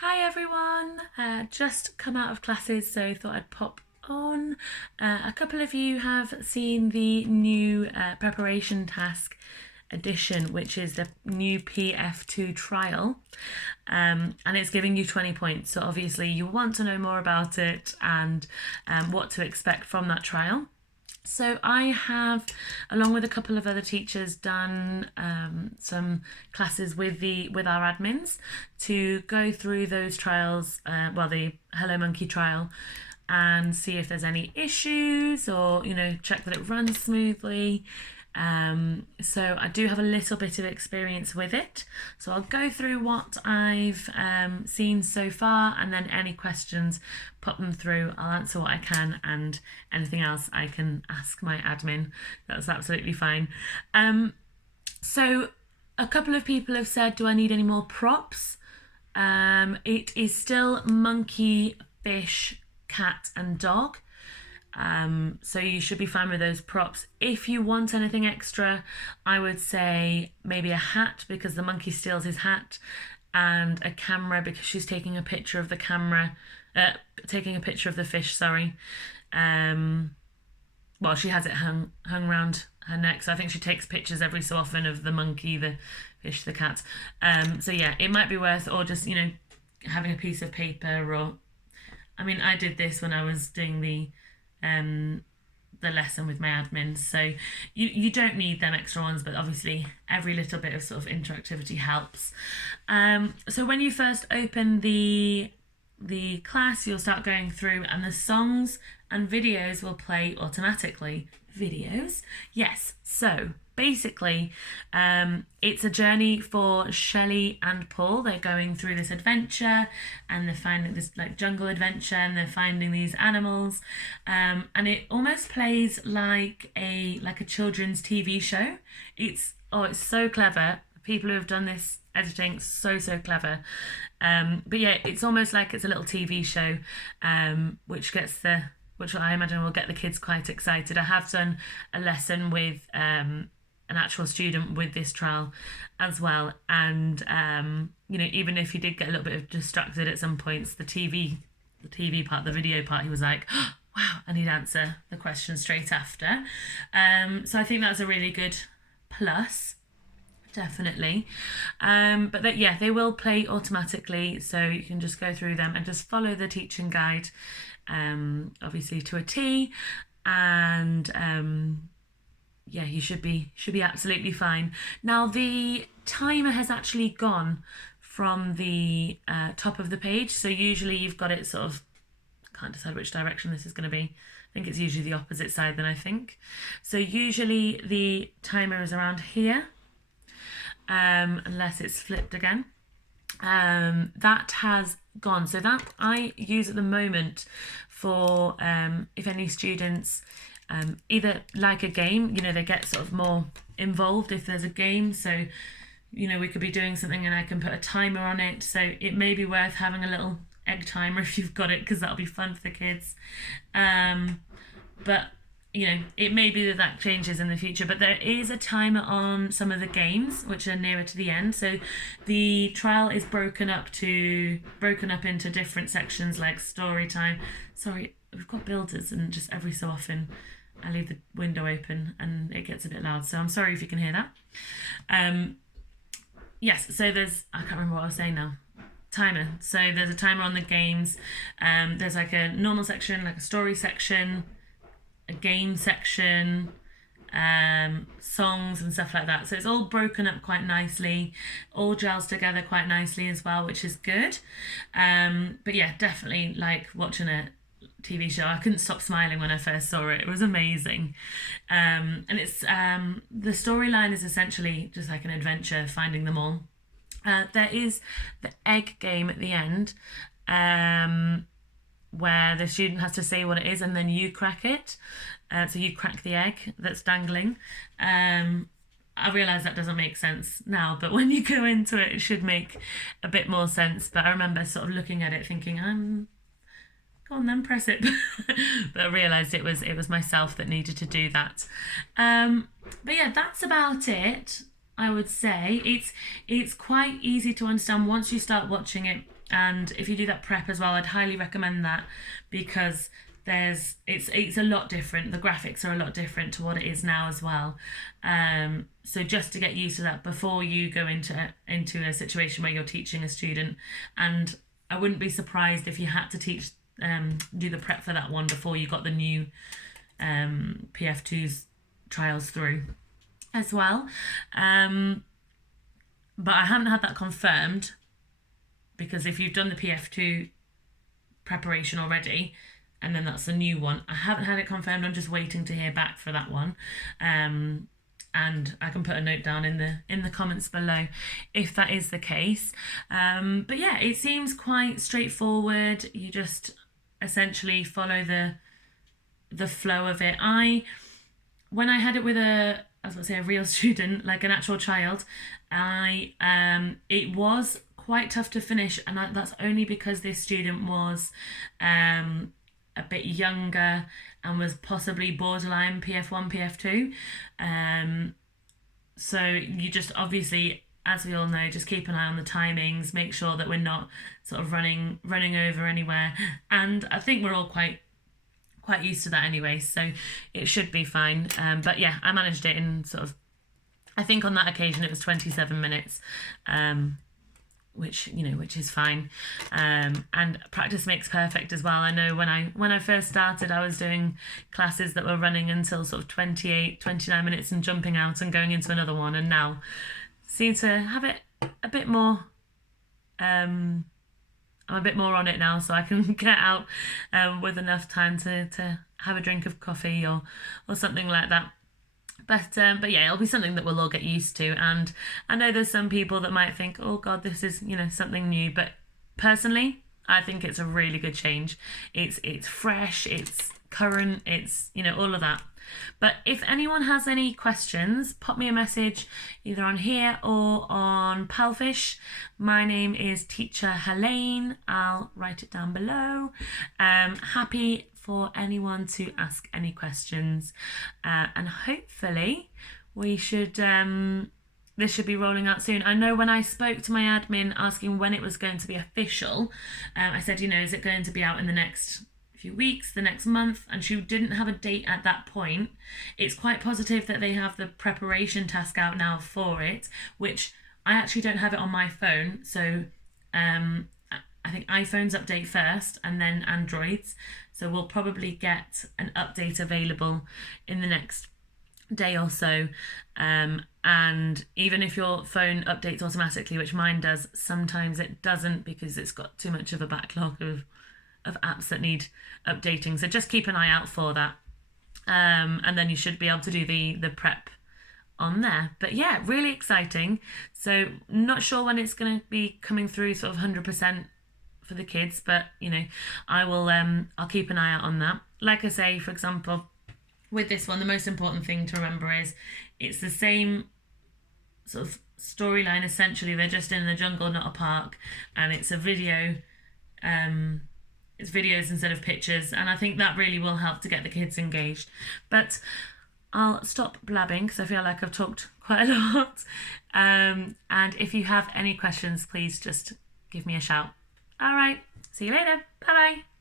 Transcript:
Hi everyone, just come out of classes, so thought I'd pop on. A couple of you have seen the new preparation task edition, which is the new PF2 trial, and it's giving you 20 points. So obviously you want to know more about it and what to expect from that trial. So I have, along with a couple of other teachers, done some classes with our admins to go through those trials, the Hello Monkey trial, and see if there's any issues or, check that it runs smoothly. So I do have a little bit of experience with it. So I'll go through what I've seen so far, and then any questions, pop them through. I'll answer what I can, and anything else I can ask my admin. That's absolutely fine. So a couple of people have said, do I need any more props? It is still monkey, fish, cat and dog. So you should be fine with those props. If you want anything extra, I would say maybe a hat, because the monkey steals his hat, and a camera because she's taking a picture of the fish, sorry. She has it hung around her neck, so I think she takes pictures every so often of the monkey, the fish, the cat. So yeah, it might be worth, or just, having a piece of paper, or, I did this when I was doing the lesson with my admins, so you don't need them extra ones, but obviously every little bit of sort of interactivity helps. So when you first open the class, you'll start going through, and the songs and videos will play automatically. Videos? Yes. So basically, it's a journey for Shelley and Paul. They're going through this adventure, and they're finding this jungle adventure, and they're finding these animals, and it almost plays like a children's TV show. It's so clever. People who have done this editing, so clever. But yeah, it's almost like it's a little TV show, which I imagine will get the kids quite excited. I have done a lesson with an actual student with this trial as well, and even if he did get a little bit distracted at some points, the TV part, the video part, he was like, oh, wow, and he'd answer the question straight after. So I think that's a really good plus. Definitely. But they will play automatically, so you can just go through them and just follow the teaching guide, obviously to a T, and you should be absolutely fine. Now the timer has actually gone from the top of the page, so usually you've got it sort of, can't decide which direction this is going to be. I think it's usually the opposite side then, I think. So usually the timer is around here, unless it's flipped again. That has gone, so that I use at the moment for if any students either like a game, they get sort of more involved if there's a game, so we could be doing something and I can put a timer on it, so it may be worth having a little egg timer if you've got it, because that'll be fun for the kids. But it may be that changes in the future, but there is a timer on some of the games which are nearer to the end. So the trial is broken up into different sections, like story time. Sorry, we've got builders, and just every so often I leave the window open and it gets a bit loud, so I'm sorry if you can hear that. Yes, so I can't remember what I was saying now. Timer. So there's a timer on the games. There's like a normal section, like a story section, a game section, songs and stuff like that. So it's all broken up quite nicely, all gels together quite nicely as well, which is good. But yeah, definitely like watching a TV show. I couldn't stop smiling when I first saw it. It was amazing. And it's the storyline is essentially just like an adventure, finding them all. There is the egg game at the end, where the student has to say what it is, and then you crack it. So you crack the egg that's dangling. I realise that doesn't make sense now, but when you go into it, it should make a bit more sense. But I remember sort of looking at it thinking, go on then, press it. But I realised it was myself that needed to do that. But yeah, that's about it. I would say it's quite easy to understand once you start watching it. And if you do that prep as well, I'd highly recommend that, because it's a lot different. The graphics are a lot different to what it is now as well. So just to get used to that before you go into a situation where you're teaching a student. And I wouldn't be surprised if you had to do the prep for that one before you got the new PF2's trials through as well. But I haven't had that confirmed, because if you've done the PF2 preparation already and then that's the new one, I haven't had it confirmed. I'm just waiting to hear back for that one. And I can put a note down in the comments below if that is the case. But yeah, it seems quite straightforward. You just essentially follow the flow of it. When I had it with a real student, like an actual child, it was quite tough to finish, and that's only because this student was a bit younger and was possibly borderline PF1, PF2. So you just obviously, as we all know, just keep an eye on the timings, make sure that we're not sort of running over anywhere. And I think we're all quite used to that anyway, so it should be fine. But yeah, I managed it in sort of, I think on that occasion it was 27 minutes, which is fine. And practice makes perfect as well. I know when I first started, I was doing classes that were running until sort of 28, 29 minutes and jumping out and going into another one, and now seem to have it a bit more, I'm a bit more on it now, so I can get out with enough time to have a drink of coffee or something like that. But yeah, it'll be something that we'll all get used to. And I know there's some people that might think, oh God, this is, something new. But personally, I think it's a really good change. It's fresh, it's current, it's, all of that. But if anyone has any questions, pop me a message either on here or on PalFish. My name is Teacher Helene. I'll write it down below. Happy for anyone to ask any questions, and hopefully we should this should be rolling out soon. I know when I spoke to my admin asking when it was going to be official, I said, is it going to be out in the next few weeks, the next month? And she didn't have a date at that point. It's quite positive that they have the preparation task out now for it, which I actually don't have it on my phone, so I think iPhones update first and then Androids. So we'll probably get an update available in the next day or so. And even if your phone updates automatically, which mine does, sometimes it doesn't because it's got too much of a backlog of apps that need updating. So just keep an eye out for that. And then you should be able to do the prep on there. But yeah, really exciting. So not sure when it's going to be coming through sort of 100% for the kids, but I'll keep an eye out on that. Like I say, for example, with this one, the most important thing to remember is it's the same sort of storyline. Essentially, they're just in the jungle, not a park, and it's a video. It's videos instead of pictures, and I think that really will help to get the kids engaged. But I'll stop blabbing because I feel like I've talked quite a lot. And if you have any questions, please just give me a shout. All right, see you later. Bye-bye.